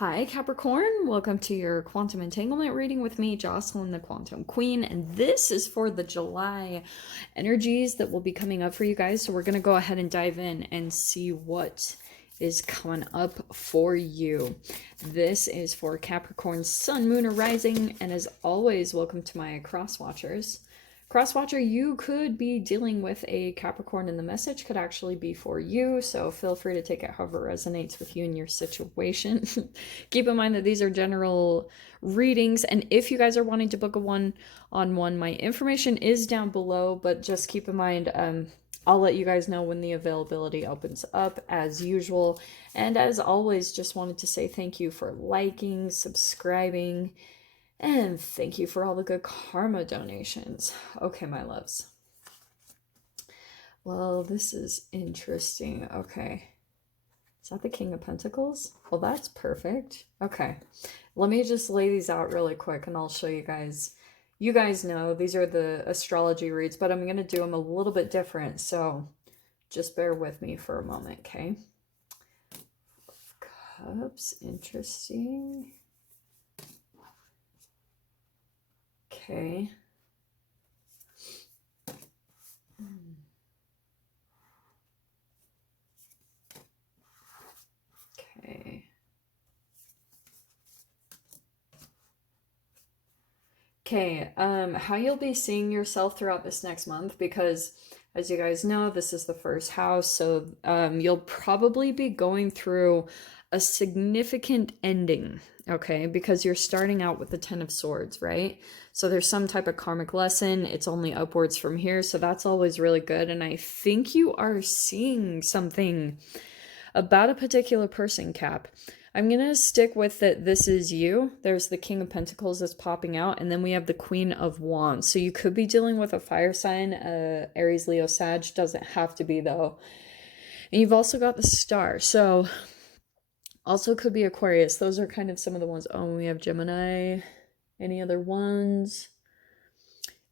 Hi, Capricorn. Welcome to your quantum entanglement reading with me, Jocelyn, the Quantum Queen. And this is for the July energies that will be coming up for you guys. So we're going to go ahead and dive in and see what is coming up for you. This is for Capricorn, Sun, Moon, or Rising. And as always, welcome to my cross watchers. Crosswatcher, you could be dealing with a Capricorn, and the message could actually be for you, so feel free to take it however resonates with you and your situation. Keep in mind that these are general readings, and if you guys are wanting to book a one-on-one, my information is down below, but just keep in mind, I'll let you guys know when the availability opens up as usual. And as always, just wanted to say thank you for liking, subscribing, and thank you for all the good karma donations. Okay, my loves. Well, this is interesting. Okay. Is that the King of Pentacles? Well, that's perfect. Okay. Let me just lay these out really quick and I'll show you guys. You guys know these are the astrology reads, but I'm going to do them a little bit different. So just bear with me for a moment, okay? Cups, interesting. Okay. Okay. Okay, how you'll be seeing yourself throughout this next month, because as you guys know, this is the first house, so you'll probably be going through a significant ending, okay, because you're starting out with the Ten of Swords, right? So there's some type of karmic lesson. It's only upwards from here, so that's always really good. And I think you are seeing something about a particular person, Cap. I'm going to stick with that this is you. There's the King of Pentacles that's popping out, and then we have the Queen of Wands. So you could be dealing with a fire sign, Aries, Leo, Sag. Doesn't have to be, though. And you've also got the Star. So also could be Aquarius. Those are kind of some of the ones. Oh, we have Gemini. Any other ones?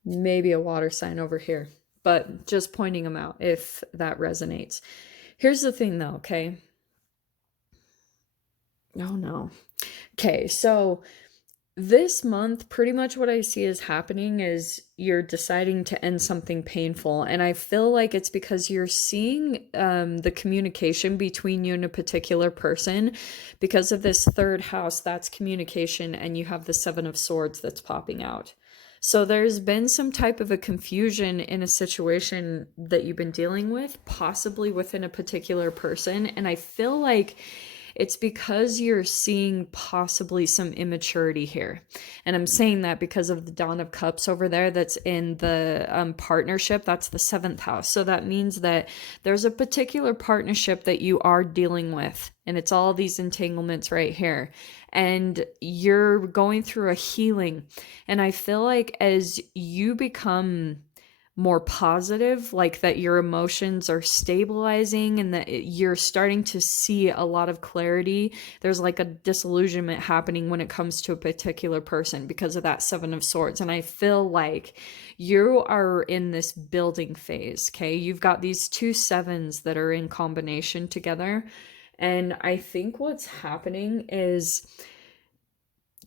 Maybe a water sign over here. But just pointing them out if that resonates. Here's the thing, though, okay? Oh, no. Okay, so this month, pretty much what I see is happening is you're deciding to end something painful. And I feel like it's because you're seeing the communication between you and a particular person. Because of this third house, that's communication. And you have the Seven of Swords that's popping out. So there's been some type of a confusion in a situation that you've been dealing with, possibly within a particular person. And I feel like it's because you're seeing possibly some immaturity here. And I'm saying that because of the Dawn of Cups over there that's in the partnership. That's the 7th house. So that means that there's a particular partnership that you are dealing with. And it's all these entanglements right here. And you're going through a healing. And I feel like as you become more positive, like that your emotions are stabilizing and that you're starting to see a lot of clarity. There's like a disillusionment happening when it comes to a particular person because of that Seven of Swords. And I feel like you are in this building phase, okay? You've got these two sevens that are in combination together. And I think what's happening is,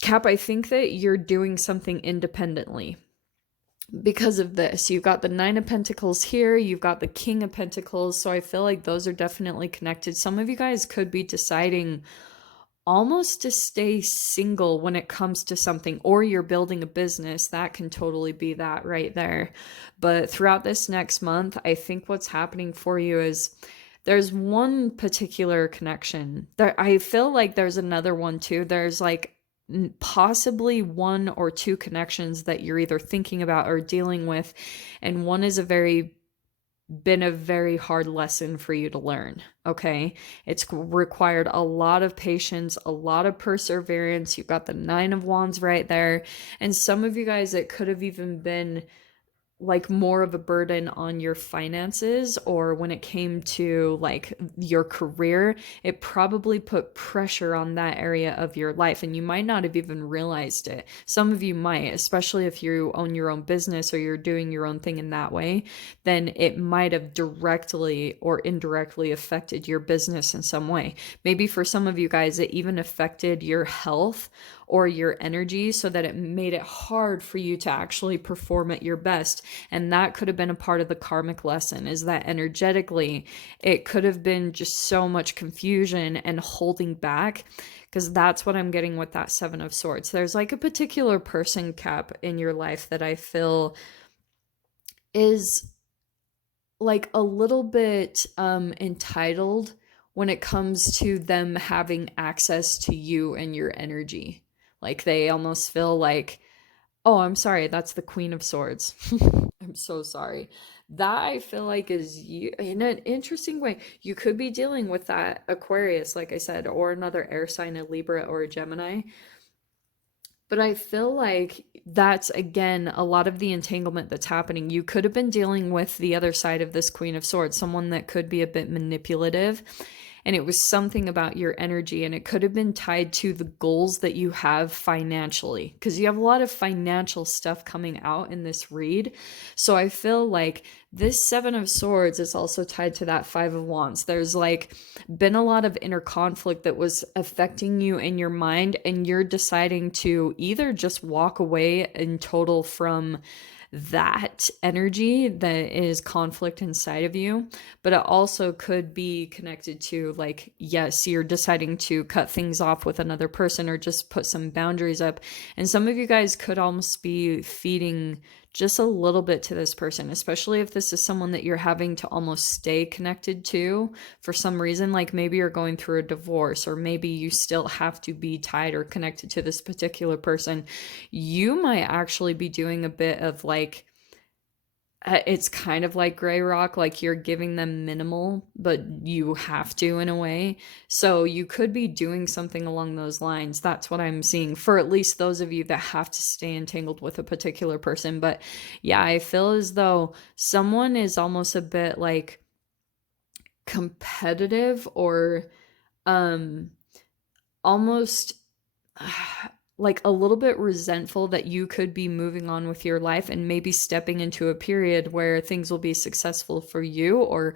Cap, I think that you're doing something independently. Because of this, you've got the Nine of Pentacles here, you've got the King of Pentacles, so I feel like those are definitely connected. Some of you guys could be deciding almost to stay single when it comes to something, or you're building a business. That can totally be that right there. But throughout this next month, I think what's happening for you is there's one particular connection. I feel like there's another one too. There's like possibly one or two connections that you're either thinking about or dealing with, and one is been a very hard lesson for you to learn, okay? It's required a lot of patience, a lot of perseverance. You've got the Nine of Wands right there, and some of you guys, it could have even been like more of a burden on your finances, or when it came to like your career, it probably put pressure on that area of your life, and you might not have even realized it. Some of you might, especially if you own your own business or you're doing your own thing in that way, then it might have directly or indirectly affected your business in some way. Maybe for some of you guys, it even affected your health or your energy, so that it made it hard for you to actually perform at your best. And that could have been a part of the karmic lesson, is that energetically it could have been just so much confusion and holding back, because that's what I'm getting with that Seven of Swords. There's like a particular person, Cap, in your life that I feel is like a little bit entitled when it comes to them having access to you and your energy. Like they almost feel like, oh, I'm sorry, that's the Queen of Swords. I'm so sorry. That I feel like is you in an interesting way. You could be dealing with that Aquarius, like I said, or another air sign, a Libra or a Gemini. But I feel like that's, again, a lot of the entanglement that's happening. You could have been dealing with the other side of this Queen of Swords, someone that could be a bit manipulative. And it was something about your energy, and it could have been tied to the goals that you have financially, because you have a lot of financial stuff coming out in this read. So I feel like this Seven of Swords is also tied to that Five of Wands. There's like been a lot of inner conflict that was affecting you in your mind, and you're deciding to either just walk away in total from that energy that is conflict inside of you, but it also could be connected to, like, yes, you're deciding to cut things off with another person or just put some boundaries up. And some of you guys could almost be feeding just a little bit to this person, especially if this is someone that you're having to almost stay connected to for some reason. Like maybe you're going through a divorce, or maybe you still have to be tied or connected to this particular person. You might actually be doing a bit of like, it's kind of like gray rock, like you're giving them minimal, but you have to in a way. So you could be doing something along those lines. That's what I'm seeing for at least those of you that have to stay entangled with a particular person. But yeah, I feel as though someone is almost a bit like competitive, or almost like a little bit resentful that you could be moving on with your life and maybe stepping into a period where things will be successful for you, or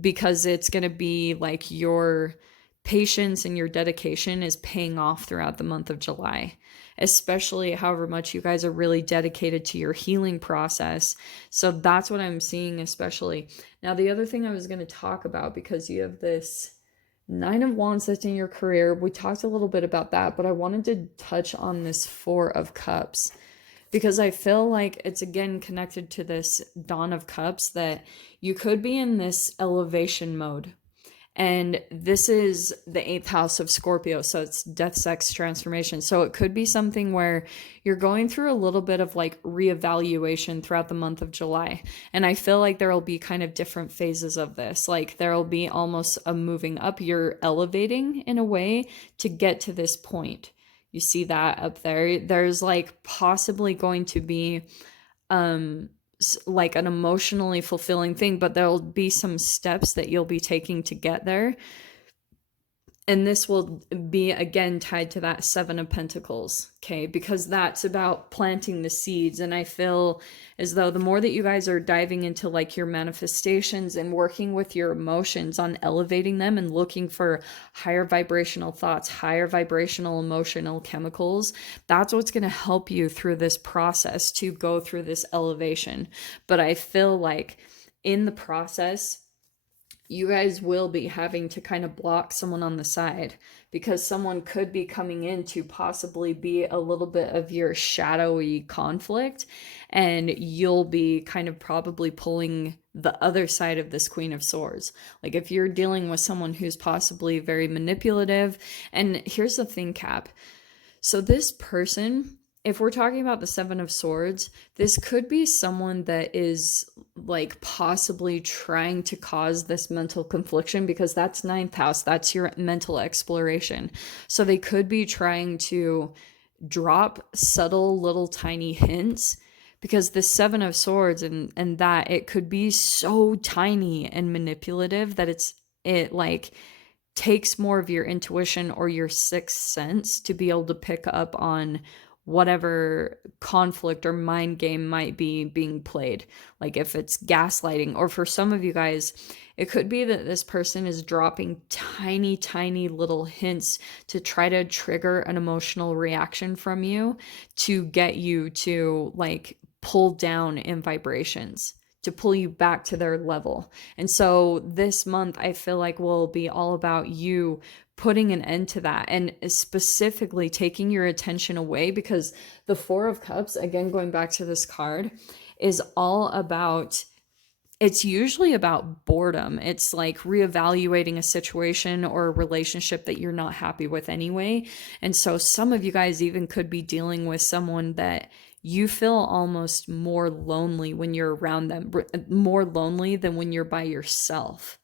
because it's going to be like your patience and your dedication is paying off throughout the month of July, especially however much you guys are really dedicated to your healing process. So that's what I'm seeing, especially. Now, the other thing I was going to talk about, because you have this Nine of Wands that's in your career. We talked a little bit about that, but I wanted to touch on this Four of Cups, because I feel like it's again connected to this Dawn of Cups, that you could be in this elevation mode. And this is the eighth house of Scorpio, so it's death, sex, transformation. So it could be something where you're going through a little bit of like reevaluation throughout the month of July. And I feel like there will be kind of different phases of this. Like there will be almost a moving up. You're elevating in a way to get to this point. You see that up there? There's like possibly going to be like an emotionally fulfilling thing, but there'll be some steps that you'll be taking to get there. And this will be again tied to that Seven of Pentacles, okay? Because that's about planting the seeds. And I feel as though the more that you guys are diving into like your manifestations and working with your emotions on elevating them and looking for higher vibrational thoughts, higher vibrational emotional chemicals, that's what's going to help you through this process to go through this elevation. But I feel like in the process, you guys will be having to kind of block someone on the side, because someone could be coming in to possibly be a little bit of your shadowy conflict, and you'll be kind of probably pulling the other side of this Queen of Swords. Like if you're dealing with someone who's possibly very manipulative, and here's the thing, Cap. So this person, if we're talking about the Seven of Swords, this could be someone that is like possibly trying to cause this mental confliction, because that's ninth house. That's your mental exploration. So they could be trying to drop subtle little tiny hints, because the Seven of Swords and that it could be so tiny and manipulative that it like takes more of your intuition or your sixth sense to be able to pick up on whatever conflict or mind game might be being played. Like if it's gaslighting, or for some of you guys, it could be that this person is dropping tiny, tiny little hints to try to trigger an emotional reaction from you to get you to like pull down in vibrations, to pull you back to their level. And so this month, I feel like will be all about you putting an end to that, and specifically taking your attention away, because the Four of Cups, again, going back to this card, is all about, it's usually about boredom. It's like reevaluating a situation or a relationship that you're not happy with anyway. And so some of you guys even could be dealing with someone that you feel almost more lonely when you're around them, more lonely than when you're by yourself.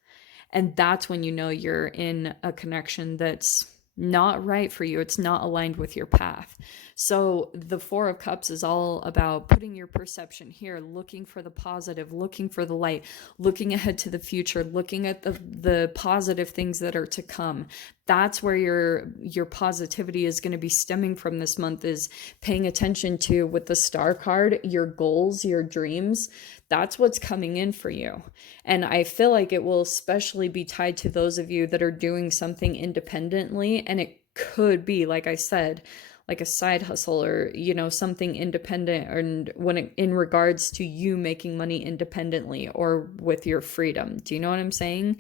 And that's when you know you're in a connection that's not right for you. It's not aligned with your path. So the Four of Cups is all about putting your perception here, looking for the positive, looking for the light, looking ahead to the future, looking at the positive things that are to come. That's where your positivity is going to be stemming from this month, is paying attention to, with the Star card, your goals, your dreams. That's what's coming in for you. And I feel like it will especially be tied to those of you that are doing something independently. And it could be, like I said, like a side hustle, or, you know, something independent, and in regards to you making money independently or with your freedom. Do you know what I'm saying?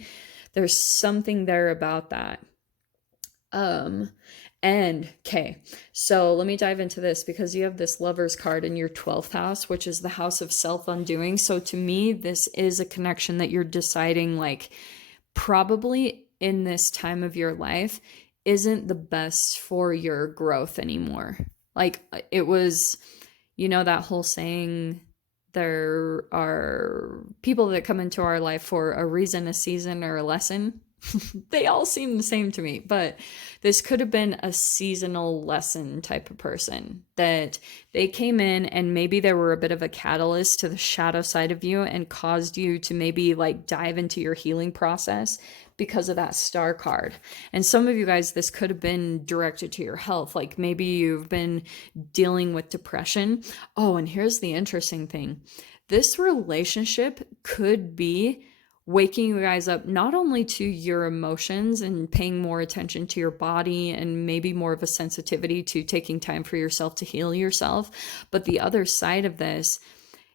There's something there about that. And okay, so let me dive into this, because you have this Lover's card in your 12th house, which is the house of self-undoing. So to me, this is a connection that you're deciding, like, probably in this time of your life isn't the best for your growth anymore. Like, it was, you know, that whole saying, there are people that come into our life for a reason, a season, or a lesson. They all seem the same to me, but this could have been a seasonal lesson type of person, that they came in and maybe they were a bit of a catalyst to the shadow side of you and caused you to maybe like dive into your healing process because of that Star card. And some of you guys, this could have been directed to your health. Like maybe you've been dealing with depression. Oh, and here's the interesting thing. This relationship could be waking you guys up not only to your emotions and paying more attention to your body, and maybe more of a sensitivity to taking time for yourself to heal yourself, but the other side of this,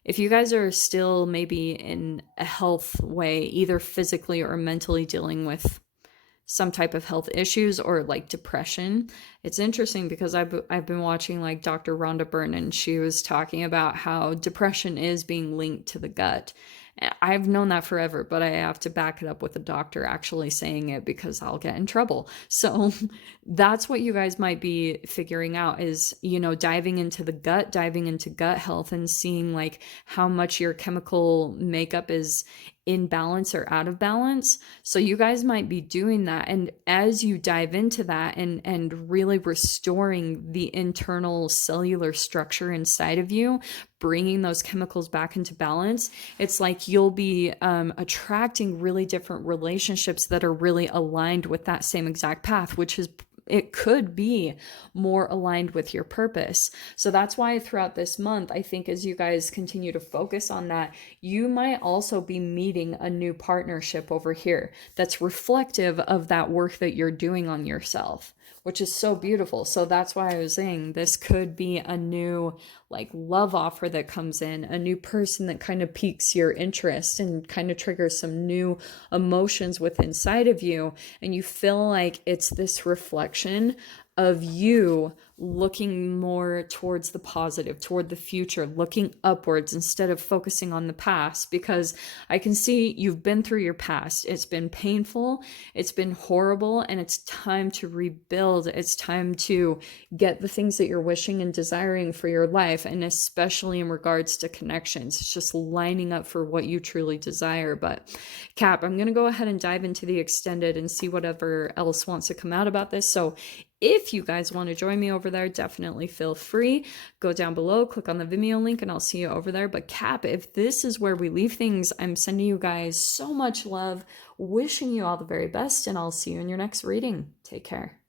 if you guys are still maybe in a health way, either physically or mentally dealing with some type of health issues or like depression. It's interesting because I've been watching like Dr. Rhonda Byrne, and she was talking about how depression is being linked to the gut. I've known that forever, but I have to back it up with a doctor actually saying it, because I'll get in trouble. So that's what you guys might be figuring out, is, you know, diving into the gut, diving into gut health, and seeing like how much your chemical makeup is in balance or out of balance. So you guys might be doing that. And as you dive into that and really restoring the internal cellular structure inside of you, bringing those chemicals back into balance, it's like you'll be attracting really different relationships that are really aligned with that same exact path, which is, it could be more aligned with your purpose. So that's why throughout this month, I think as you guys continue to focus on that, you might also be meeting a new partnership over here that's reflective of that work that you're doing on yourself, which is so beautiful. So that's why I was saying this could be a new like love offer that comes in, a new person that kind of piques your interest and kind of triggers some new emotions within inside of you. And you feel like it's this reflection of you looking more towards the positive, toward the future, looking upwards instead of focusing on the past, because I can see you've been through your past. It's been painful, it's been horrible, and it's time to rebuild. It's time to get the things that you're wishing and desiring for your life, and especially in regards to connections. It's just lining up for what you truly desire. But Cap, I'm going to go ahead and dive into the extended and see whatever else wants to come out about this. So if you guys want to join me over there, definitely feel free. Go down below, click on the Vimeo link, and I'll see you over there. But Cap, if this is where we leave things, I'm sending you guys so much love, wishing you all the very best, and I'll see you in your next reading. Take care.